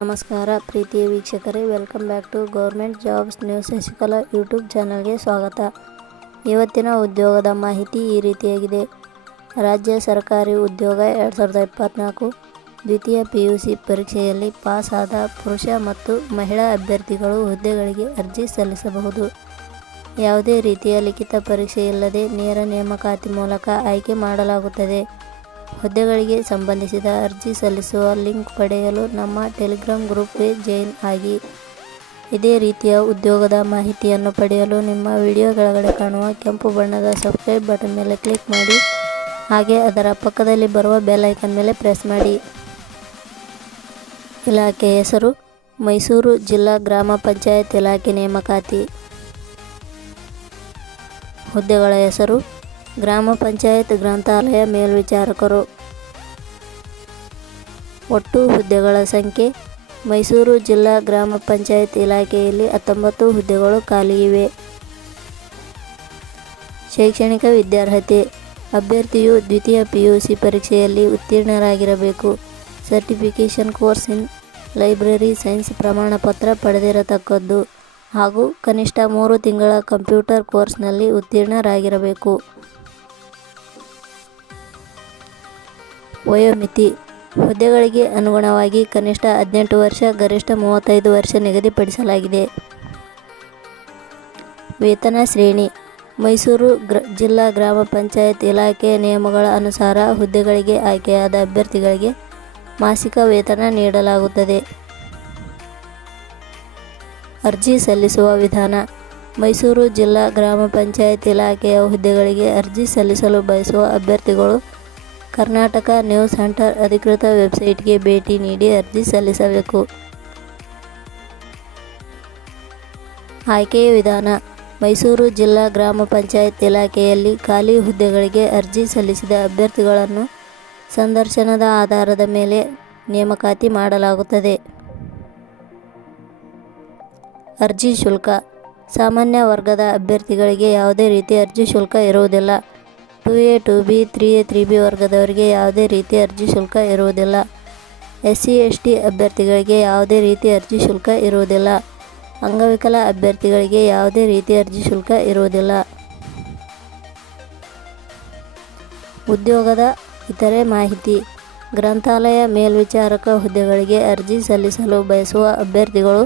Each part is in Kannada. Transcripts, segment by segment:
ನಮಸ್ಕಾರ ಪ್ರೀತಿಯ ವೀಕ್ಷಕರೇ welcome back to government jobs news Shashikala YouTube ಚಾನಲ್ಗೆ ಸ್ವಾಗತ. ಇವತ್ತಿನ ಉದ್ಯೋಗದ ಮಾಹಿತಿ ಈ ರೀತಿಯಾಗಿದೆ. ರಾಜ್ಯ ಸರ್ಕಾರಿ ಉದ್ಯೋಗ ಎರಡು ಸಾವಿರದ ಇಪ್ಪತ್ತ್ನಾಲ್ಕು ದ್ವಿತೀಯ ಪಿ ಯು ಸಿ ಪರೀಕ್ಷೆಯಲ್ಲಿ ಪಾಸಾದ ಪುರುಷ ಮತ್ತು ಮಹಿಳಾ ಅಭ್ಯರ್ಥಿಗಳು ಹುದ್ದೆಗಳಿಗೆ ಅರ್ಜಿ ಸಲ್ಲಿಸಬಹುದು. ಯಾವುದೇ ರೀತಿಯ ಲಿಖಿತ ಪರೀಕ್ಷೆ ಇಲ್ಲದೆ ನೇರ ನೇಮಕಾತಿ ಮೂಲಕ ಆಯ್ಕೆ ಮಾಡಲಾಗುತ್ತದೆ. ಹುದ್ದೆಗಳಿಗೆ ಸಂಬಂಧಿಸಿದ ಅರ್ಜಿ ಸಲ್ಲಿಸುವ ಲಿಂಕ್ ಪಡೆಯಲು ನಮ್ಮ ಟೆಲಿಗ್ರಾಮ್ ಗ್ರೂಪ್ಗೆ ಜಾಯಿನ್ ಆಗಿ. ಇದೇ ರೀತಿಯ ಉದ್ಯೋಗದ ಮಾಹಿತಿಯನ್ನು ಪಡೆಯಲು ನಿಮ್ಮ ವಿಡಿಯೋ ಕೆಳಗಡೆ ಕಾಣುವ ಕೆಂಪು ಬಣ್ಣದ ಸಬ್ಸ್ಕ್ರೈಬ್ ಬಟನ್ ಮೇಲೆ ಕ್ಲಿಕ್ ಮಾಡಿ, ಹಾಗೆ ಅದರ ಪಕ್ಕದಲ್ಲಿ ಬರುವ ಬೆಲ್ ಐಕನ್ ಮೇಲೆ ಪ್ರೆಸ್ ಮಾಡಿ. ಇಲಾಖೆ ಹೆಸರು, ಮೈಸೂರು ಜಿಲ್ಲಾ ಗ್ರಾಮ ಪಂಚಾಯತ್ ಇಲಾಖೆ ನೇಮಕಾತಿ. ಹುದ್ದೆಗಳ ಹೆಸರು ಗ್ರಾಮ ಪಂಚಾಯತ್ ಗ್ರಂಥಾಲಯ ಮೇಲ್ವಿಚಾರಕರು. ಒಟ್ಟು ಹುದ್ದೆಗಳ ಸಂಖ್ಯೆ, ಮೈಸೂರು ಜಿಲ್ಲಾ ಗ್ರಾಮ ಪಂಚಾಯತ್ ಇಲಾಖೆಯಲ್ಲಿ ಹತ್ತೊಂಬತ್ತು ಹುದ್ದೆಗಳು ಖಾಲಿ ಇವೆ. ಶೈಕ್ಷಣಿಕ ವಿದ್ಯಾರ್ಹತೆ, ಅಭ್ಯರ್ಥಿಯು ದ್ವಿತೀಯ ಪಿ ಯು ಸಿ ಪರೀಕ್ಷೆಯಲ್ಲಿ ಉತ್ತೀರ್ಣರಾಗಿರಬೇಕು. Certification course in library science ಪ್ರಮಾಣಪತ್ರ ಪಡೆದಿರತಕ್ಕದ್ದು ಹಾಗೂ ಕನಿಷ್ಠ ಮೂರು ತಿಂಗಳ ಕಂಪ್ಯೂಟರ್ ಕೋರ್ಸ್ನಲ್ಲಿ ಉತ್ತೀರ್ಣರಾಗಿರಬೇಕು. ವಯೋಮಿತಿ ಹುದ್ದೆಗಳಿಗೆ ಅನುಗುಣವಾಗಿ ಕನಿಷ್ಠ ಹದಿನೆಂಟು ವರ್ಷ, ಗರಿಷ್ಠ ಮೂವತ್ತೈದು ವರ್ಷ ನಿಗದಿಪಡಿಸಲಾಗಿದೆ. ವೇತನ ಶ್ರೇಣಿ. ಮೈಸೂರು ಗ್ರ, ಜಿಲ್ಲಾ ಗ್ರಾಮ ಪಂಚಾಯತ್ ಇಲಾಖೆ ನಿಯಮಗಳ ಅನುಸಾರ ಹುದ್ದೆಗಳಿಗೆ ಆಯ್ಕೆಯಾದ ಅಭ್ಯರ್ಥಿಗಳಿಗೆ ಮಾಸಿಕ ವೇತನ ನೀಡಲಾಗುತ್ತದೆ. ಅರ್ಜಿ ಸಲ್ಲಿಸುವ ವಿಧಾನ. ಮೈಸೂರು ಜಿಲ್ಲಾ ಗ್ರಾಮ ಪಂಚಾಯತ್ ಇಲಾಖೆಯ ಹುದ್ದೆಗಳಿಗೆ ಅರ್ಜಿ ಸಲ್ಲಿಸಲು ಬಯಸುವ ಅಭ್ಯರ್ಥಿಗಳು ಕರ್ನಾಟಕ ನ್ಯೂಸ್ ಸೆಂಟರ್ ಅಧಿಕೃತ ವೆಬ್ಸೈಟ್ಗೆ ಭೇಟಿ ನೀಡಿ ಅರ್ಜಿ ಸಲ್ಲಿಸಬೇಕು. ಆಯ್ಕೆಯ ವಿಧಾನ. ಮೈಸೂರು ಜಿಲ್ಲಾ ಗ್ರಾಮ ಪಂಚಾಯತ್ ಇಲಾಖೆಯಲ್ಲಿ ಖಾಲಿ ಹುದ್ದೆಗಳಿಗೆ ಅರ್ಜಿ ಸಲ್ಲಿಸಿದ ಅಭ್ಯರ್ಥಿಗಳನ್ನು ಸಂದರ್ಶನದ ಆಧಾರದ ಮೇಲೆ ನೇಮಕಾತಿ ಮಾಡಲಾಗುತ್ತದೆ. ಅರ್ಜಿ ಶುಲ್ಕ. ಸಾಮಾನ್ಯ ವರ್ಗದ ಅಭ್ಯರ್ಥಿಗಳಿಗೆ ಯಾವುದೇ ರೀತಿ ಅರ್ಜಿ ಶುಲ್ಕ ಇರುವುದಿಲ್ಲ. Two A two B three A three B ವರ್ಗದವರಿಗೆ ಯಾವುದೇ ರೀತಿ ಅರ್ಜಿ ಶುಲ್ಕ ಇರುವುದಿಲ್ಲ. ಎಸ್ ಸಿ ಎಸ್ ಟಿ ಅಭ್ಯರ್ಥಿಗಳಿಗೆ ಯಾವುದೇ ರೀತಿ ಅರ್ಜಿ ಶುಲ್ಕ ಇರುವುದಿಲ್ಲ. ಅಂಗವಿಕಲ ಅಭ್ಯರ್ಥಿಗಳಿಗೆ ಯಾವುದೇ ರೀತಿ ಅರ್ಜಿ ಶುಲ್ಕ ಇರುವುದಿಲ್ಲ. ಉದ್ಯೋಗದ ಇತರೆ ಮಾಹಿತಿ. ಗ್ರಂಥಾಲಯ ಮೇಲ್ವಿಚಾರಕ ಹುದ್ದೆಗಳಿಗೆ ಅರ್ಜಿ ಸಲ್ಲಿಸಲು ಬಯಸುವ ಅಭ್ಯರ್ಥಿಗಳು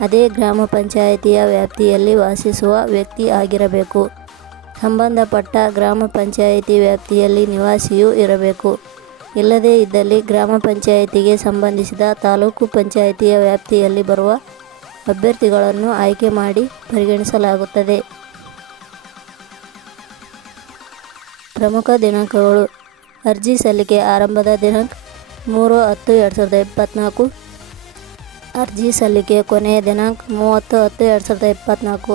ಅದೇ ಗ್ರಾಮ ಪಂಚಾಯಿತಿಯ ವ್ಯಾಪ್ತಿಯಲ್ಲಿ ವಾಸಿಸುವ ವ್ಯಕ್ತಿ ಆಗಿರಬೇಕು. ಸಂಬಂಧಪಟ್ಟ ಗ್ರಾಮ ಪಂಚಾಯಿತಿ ವ್ಯಾಪ್ತಿಯಲ್ಲಿ ನಿವಾಸಿಯೂ ಇರಬೇಕು. ಇಲ್ಲದೇ ಇದ್ದಲ್ಲಿ ಗ್ರಾಮ ಪಂಚಾಯಿತಿಗೆ ಸಂಬಂಧಿಸಿದ ತಾಲೂಕು ಪಂಚಾಯಿತಿಯ ವ್ಯಾಪ್ತಿಯಲ್ಲಿ ಬರುವ ಅಭ್ಯರ್ಥಿಗಳನ್ನು ಆಯ್ಕೆ ಮಾಡಿ ಪರಿಗಣಿಸಲಾಗುತ್ತದೆ. ಪ್ರಮುಖ ದಿನಾಂಕಗಳು. ಅರ್ಜಿ ಸಲ್ಲಿಕೆ ಆರಂಭದ ದಿನಾಂಕ ಮೂರು ಹತ್ತು ಎರಡು ಸಾವಿರದ ಇಪ್ಪತ್ತ್ನಾಲ್ಕು ಅರ್ಜಿ ಸಲ್ಲಿಕೆ ಕೊನೆಯ ದಿನಾಂಕ ಮೂವತ್ತು ಹತ್ತು ಎರಡು ಸಾವಿರದ ಇಪ್ಪತ್ತ್ನಾಲ್ಕು